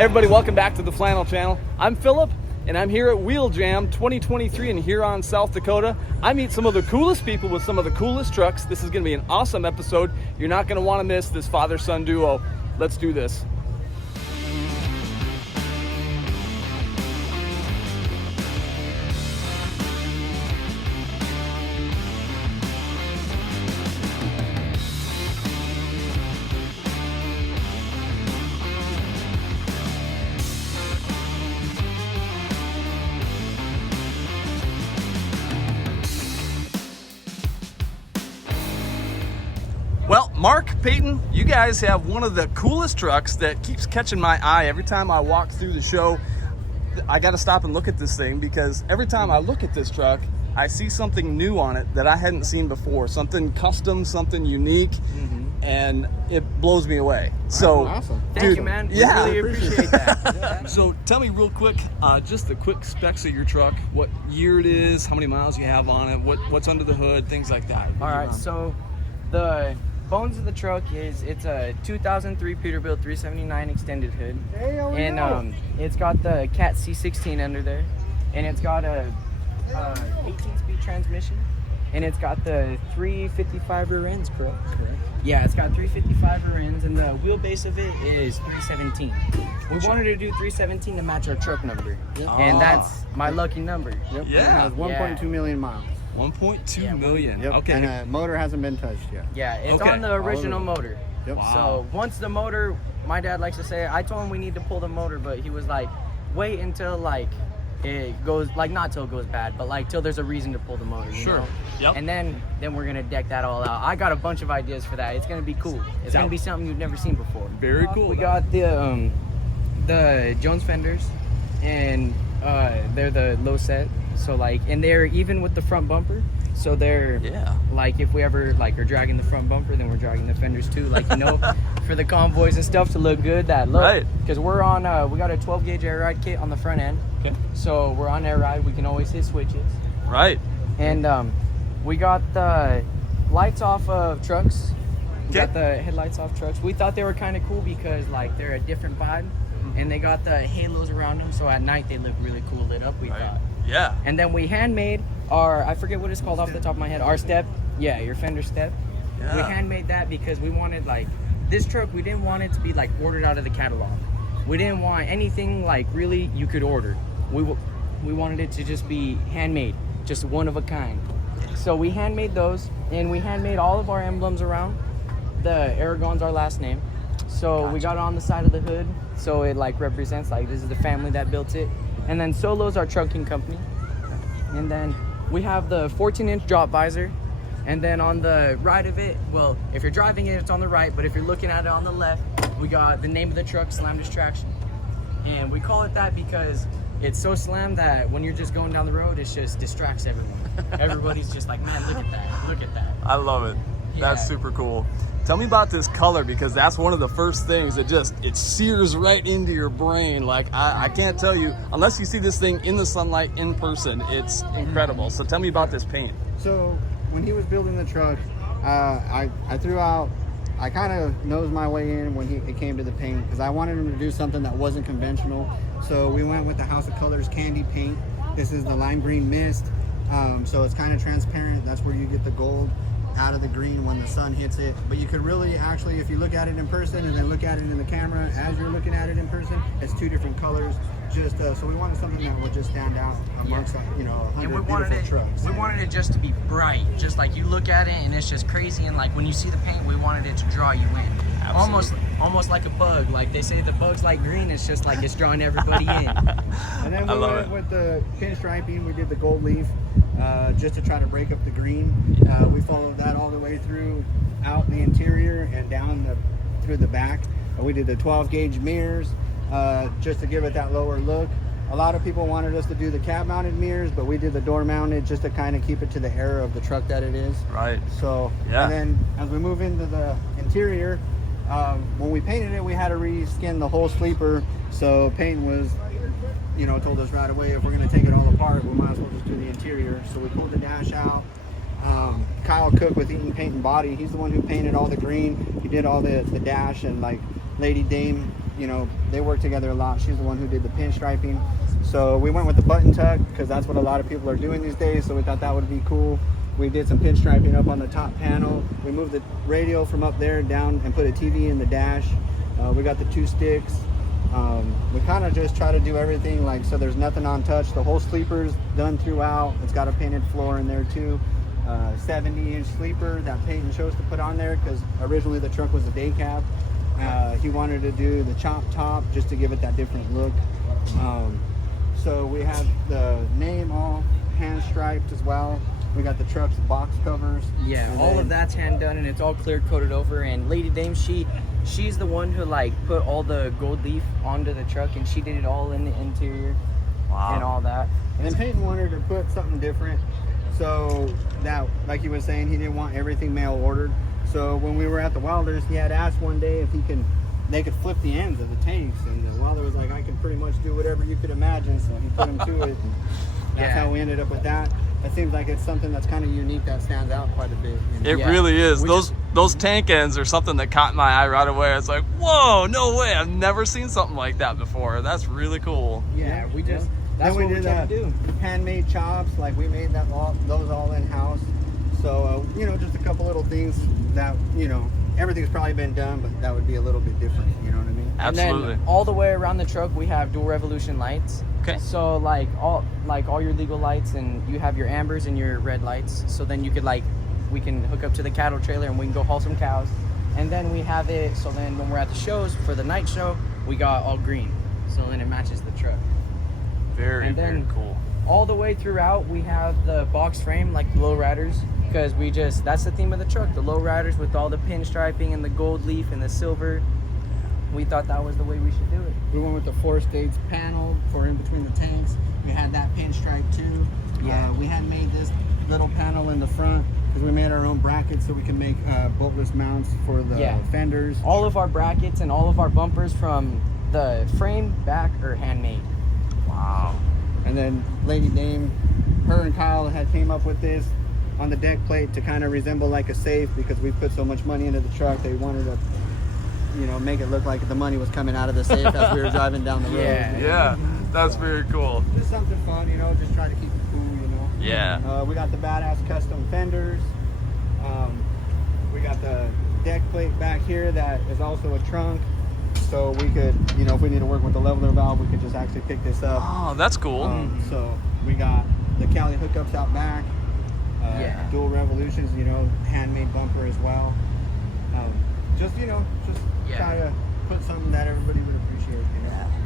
everybody, welcome back to the Flannel Channel. I'm Philip, and I'm here at Wheel Jam 2023 in Huron, South Dakota. I meet some of the coolest people with some of the coolest trucks. This is going to be an awesome episode. You're not going to want to miss this father-son duo. Let's do this. Well, Mark, Payton, you guys have one of the coolest trucks that keeps catching my eye. Every time I walk through the show, I got to stop and look at this thing because every time I look at this truck, I see something new on it that I hadn't seen before, something custom, something unique, and it blows me away. So, awesome. Thank you, man. We really appreciate that. So tell me real quick, just the quick specs of your truck, what year it is, how many miles you have on it, what's under the hood, things like that. All right, so the bones of the truck is it's a 2003 Peterbilt 379 extended hood, and it's got the Cat C16 under there, and it's got a 18-speed transmission, and it's got the 355 rear ends, correct? Yeah, it's got 355 rear ends, and the wheelbase of it is 317. We wanted to do 317 to match our truck number, and that's my lucky number. Yep. Yeah. It has 1.2 million miles. 1.2 million. Yep. Okay. And the motor hasn't been touched yet. Yeah, it's Okay. on the original motor. Yep. Wow. So once the motor, my dad likes to say, I told him we need to pull the motor, but he was like, wait until like it goes, like not till it goes bad, but like till there's a reason to pull the motor. You Sure. know? Yep. And then we're gonna deck that all out. I got a bunch of ideas for that. It's gonna be cool. It's gonna be something you've never seen before. Very cool. We got the Jones Fenders, and they're the low set. So like, and they're even with the front bumper. So they're like, if we ever like are dragging the front bumper, then we're dragging the fenders too. Like, you know, for the convoys and stuff to look good, that look. Right. Because we're on, we got a 12 gauge air ride kit on the front end. Okay. So we're on air ride. We can always hit switches. Right. And we got the lights off of trucks. We Okay. got the headlights off trucks. We thought they were kind of cool because like they're a different vibe, and they got the halos around them. So at night they look really cool lit up. We thought. Yeah. And then we handmade our, I forget what it's called off the top of my head, our step. Yeah, your fender step. Yeah. We handmade that because we wanted, like, this truck, we didn't want it to be like ordered out of the catalog. We didn't want anything like really you could order. We wanted it to just be handmade, just one of a kind. So we handmade those, and we handmade all of our emblems around. The Aragon's our last name. So we got it on the side of the hood, so it like represents like this is the family that built it. And then Solo's our trunking company. And then we have the 14-inch drop visor. And then on the right of it, well, if you're driving it, it's on the right, but if you're looking at it on the left, we got the name of the truck, Slam Distraction. And we call it that because it's so slam that when you're just going down the road, it just distracts everyone. Everybody's just like, man, look at that, look at that. I love it. That's Yeah. super cool. Tell me about this color, because that's one of the first things that it sears right into your brain. Like, I can't tell you, unless you see this thing in the sunlight in person, it's incredible. So tell me about this paint. So when he was building the truck, I threw out, I kind of nosed my way in when it came to the paint, because I wanted him to do something that wasn't conventional. So we went with the House of Colors candy paint. This is the lime green mist. So it's kind of transparent. That's where you get the gold out of the green when the sun hits it. But you could really actually, if you look at it in person and then look at it in the camera as you're looking at it in person, it's two different colors. Just so we wanted something that would just stand out amongst 100 beautiful trucks. We wanted it just to be bright, just like you look at it and it's just crazy. And like when you see the paint, we wanted it to draw you in. Almost like a bug. Like they say the bug's like green. It's just like it's drawing everybody in. And then we went with the pinstriping. We did the gold leaf just to try to break up the green. We followed that all the way through out the interior and down through the back. We did the 12 gauge mirrors just to give it that lower look. A lot of people wanted us to do the cab mounted mirrors, but we did the door mounted just to kind of keep it to the era of the truck that it is. Right. So, yeah. And then as we move into the interior, when we painted it, we had to reskin the whole sleeper. So Payton was, told us right away, if we're going to take it all apart, we might as well just do the interior. So we pulled the dash out. Kyle Cook with Eaton Paint and Body, he's the one who painted all the green. He did all the dash and like Lady Dame, you know, they work together a lot. She's the one who did the pinstriping. So we went with the button tuck because that's what a lot of people are doing these days. So we thought that would be cool. We did some pinstriping up on the top panel. We moved the radio from up there down and put a TV in the dash. We got the 2 sticks. We kind of just try to do everything like so there's nothing untouched. The whole sleeper's done throughout. It's got a painted floor in there too. 70-inch sleeper that Payton chose to put on there because originally the truck was a day cab. He wanted to do the chop top just to give it that different look. So we have the name all hand striped as well. We got the truck's box covers. Yeah, all of that's hand done and it's all clear coated over. And Lady Dame, she's the one who like put all the gold leaf onto the truck and she did it all in the interior. Wow. And all that. And then Payton wanted to put something different. So that, like he was saying, he didn't want everything mail ordered. So when we were at the welders, he had asked one day if they could flip the ends of the tanks, and the welder was like, I can pretty much do whatever you could imagine. So he put them to it. And that's how we ended up with that. It seems like it's something that's kind of unique that stands out quite a bit. You know? It really is. Those tank ends are something that caught my eye right away. It's like, whoa, no way! I've never seen something like that before. That's really cool. Yeah, we just that's what we did. tried to do. Handmade chops, like we made those all in house. So you know, just a couple little things that everything's probably been done, but that would be a little bit different. You know what I mean? Absolutely. And then all the way around the truck, we have dual revolution lights. Okay. So like all your legal lights, and you have your ambers and your red lights. So then you could we can hook up to the cattle trailer and we can go haul some cows. And then we have it. So then when we're at the shows for the night show, we got all green. So then it matches the truck. Very cool. All the way throughout, we have the box frame like the lowriders, because that's the theme of the truck, the lowriders with all the pinstriping and the gold leaf and the silver. We thought that was the way we should do it. We went with the 4-stage panel for in between the tanks. We had that pinstripe too. Yeah. We had made this little panel in the front because we made our own brackets so we can make boltless mounts for the fenders. All of our brackets and all of our bumpers from the frame back are handmade. Wow. And then Lady Dame, her and Kyle had came up with this on the deck plate to kind of resemble like a safe because we put so much money into the truck. They wanted to, make it look like the money was coming out of the safe as we were driving down the road. Yeah, that's very cool. Just something fun, just try to keep it cool, Yeah. We got the badass custom fenders. We got the deck plate back here that is also a trunk. So we could, if we need to work with the leveler valve, we could just actually pick this up. Oh, that's cool. So we got the Cali hookups out back. Dual revolutions, handmade bumper as well. Just try to put something that everybody would appreciate.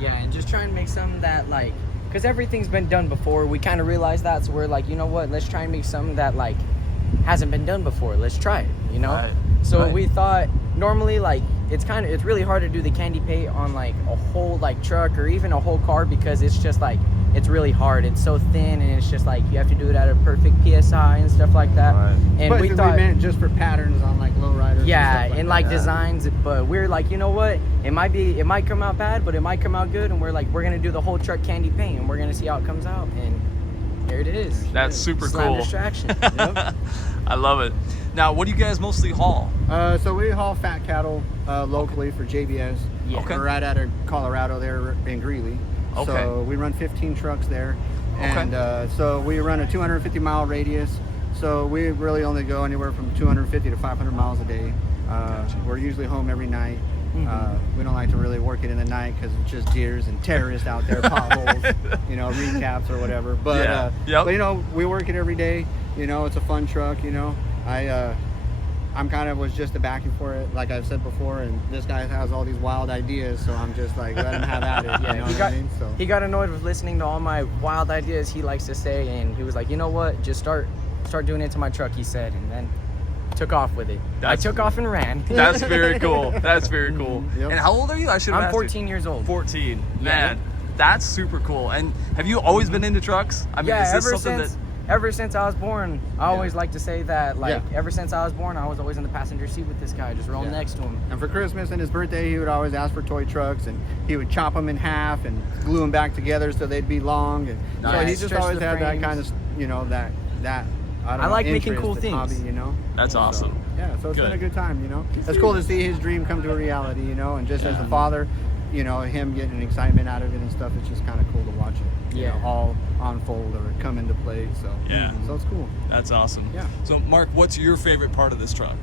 Yeah, and just try and make something that because everything's been done before. We kind of realized that, so we're like, you know what? Let's try and make something that hasn't been done before. Let's try it. Right. So we thought normally it's really hard to do the candy paint on a whole truck or even a whole car because it's just it's really hard. It's so thin and it's just you have to do it at a perfect PSI and stuff like that. Right. And but we thought meant just for patterns on lowriders. yeah, and stuff and designs, but we're you know what? It might come out bad, but it might come out good, and we're gonna do the whole truck candy paint and we're gonna see how it comes out, and here it is. That's super Slam cool. distraction. Yep. I love it. Now, what do you guys mostly haul? So we haul fat cattle locally for JBS. Yeah. Okay. We're right out of Colorado there in Greeley. Okay. So we run 15 trucks there. Okay. And so we run a 250-mile radius. So we really only go anywhere from 250 to 500 miles a day. We're usually home every night. We don't like to really work it in the night because it's just deers and terrorists out there, potholes, recaps or whatever. But, but we work it every day. It's a fun truck. I'm kind of was just a backing for it, like I've said before, and this guy has all these wild ideas, so I'm just let him have at it. You know what I mean? So he got annoyed with listening to all my wild ideas he likes to say, and he was like, you know what, just start doing it to my truck, he said, and then took off with it. I took off and ran. That's very cool. That's very cool. Yep. And how old are you? I'm 14 years old. 14. Man, that's super cool. And have you always been into trucks? I mean, is this something ever since I was born, I always like to say that, ever since I was born, I was always in the passenger seat with this guy, just rolling next to him. And for Christmas and his birthday, he would always ask for toy trucks, and he would chop them in half and glue them back together so they'd be long. And so he just Stretch always the had that frames. kind of, that I like making interest cool and things. hobby, That's awesome. So it's been a good time, It's cool to see his dream come to a reality, and just as a father, you know, him getting excitement out of it and stuff, it's just kind of cool to watch it, you know, all unfold or come into play. So Yeah. so it's cool. That's awesome. Yeah. So Mark, what's your favorite part of this truck?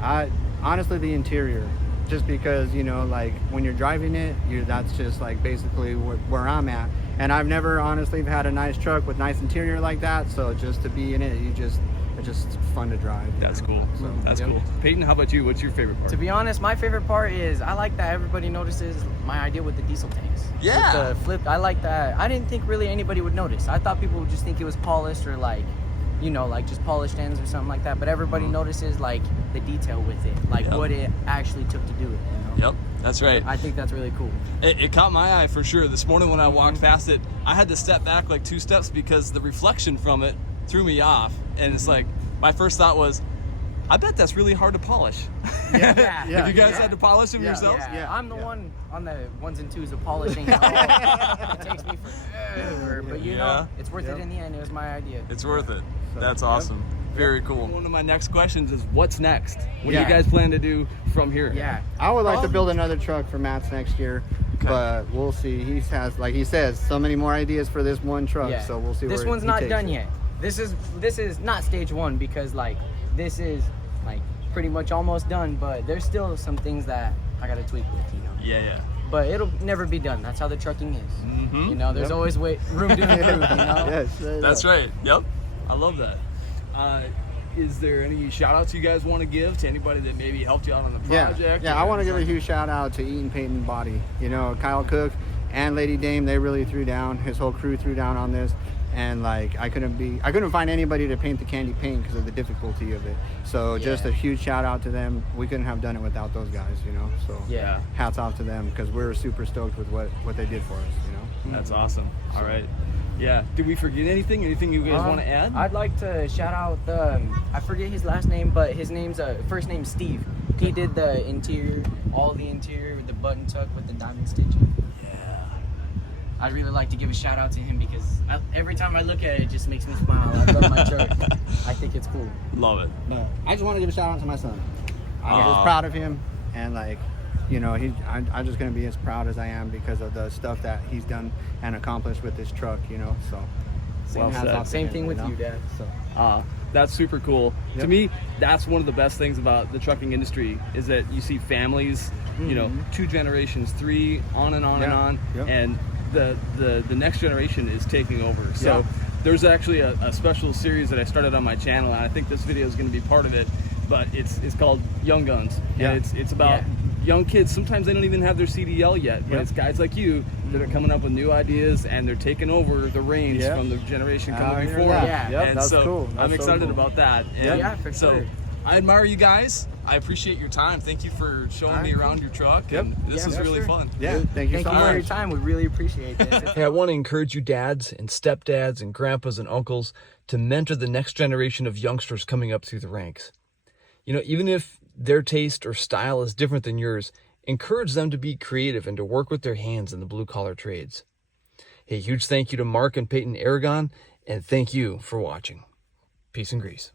I honestly, the interior, just because, you know, like when you're driving it, that's just like basically where I'm at. And I've never honestly had a nice truck with nice interior like that. So just to be in it, it's just fun to drive. That's know? cool. So, That's cool. Peyton, how about you? What's your favorite part? To be honest, my favorite part is I like that everybody notices my idea with the diesel tanks. Yeah. With the flip, I like that. I didn't think really anybody would notice. I thought people would just think it was polished or like, you know, like just polished ends or something like that. But everybody notices like the detail with it, like what it actually took to do it. You know? Yep, that's right. I think that's really cool. It caught my eye for sure. This morning when I walked past it, I had to step back like 2 steps because the reflection from it threw me off. And it's like, my first thought was, I bet that's really hard to polish. Yeah. Have you guys had to polish them Yeah. yourselves? Yeah, I'm the one on the 1s and 2s of polishing. It takes me forever, but you know, it's worth it in the end. It was my idea. It's worth it. So, That's awesome. Very cool. One of my next questions is, what's next? What do Yeah. you guys plan to do from here? Yeah. I would like to build another truck for Matt's next year, but we'll see. He has, like he says, so many more ideas for this one truck. Yeah. So we'll see. This where one's he not takes done it. yet. This is not stage 1 because like this is like pretty much almost done, but there's still some things that I gotta tweak with, you know. Yeah. But it'll never be done. That's how the trucking is. Mm-hmm. You know, there's always room to improve. You know. Yes, That's right. Yep. I love that. Is there any shout outs you guys want to give to anybody that maybe helped you out on the project? Yeah, I want to give a huge shout out to Eaton Payton Body. You know, Kyle Cook and Lady Dame, they really threw down. His whole crew threw down on this. And like I couldn't find anybody to paint the candy paint because of the difficulty of it. So just a huge shout out to them. We couldn't have done it without those guys, you know. So Yeah. hats off to them because we're super stoked with what they did for us, you know. That's awesome. All right. Yeah. Did we forget anything? Anything you guys want to add? I'd like to shout out the I forget his last name, but his name's first name's Steve. He did the interior, all the interior with the button tuck with the diamond stitching. Yeah. I'd really like to give a shout out to him because every time I look at it, it just makes me smile. I love my truck. I think it's cool. Love it. But I just want to give a shout out to my son. I'm just proud of him, and like, you know, I'm just gonna be as proud as I am because of the stuff that he's done and accomplished with this truck, you know. So Well hats said. off to Same him, thing with know? you, Dad. So That's super cool. Yep. To me, that's one of the best things about the trucking industry is that you see families, you know, 2 generations, 3, on and on and on, Yep. and the next generation is taking over. So Yeah. there's actually a special series that I started on my channel, and I think this video is going to be part of it. But it's called Young Guns, Yeah. and it's about young kids. Sometimes they don't even have their CDL yet, but Yep. it's guys like you that are coming up with new ideas, and they're taking over the reins Yep. from the generation I coming hear before. that. Yeah. Yep, And that's so cool. I'm That's so excited cool. about that. And Yeah, for so sure. I admire you guys. I appreciate your time. Thank you for showing me around your truck. Yep. And this Yeah, is for really sure. fun. Yeah, thank you Thank so you for much. your time. We really appreciate this. Hey, I want to encourage you dads and stepdads and grandpas and uncles to mentor the next generation of youngsters coming up through the ranks. You know, even if their taste or style is different than yours, encourage them to be creative and to work with their hands in the blue-collar trades. Hey, huge thank you to Mark and Payton Aragon, and thank you for watching. Peace and grease.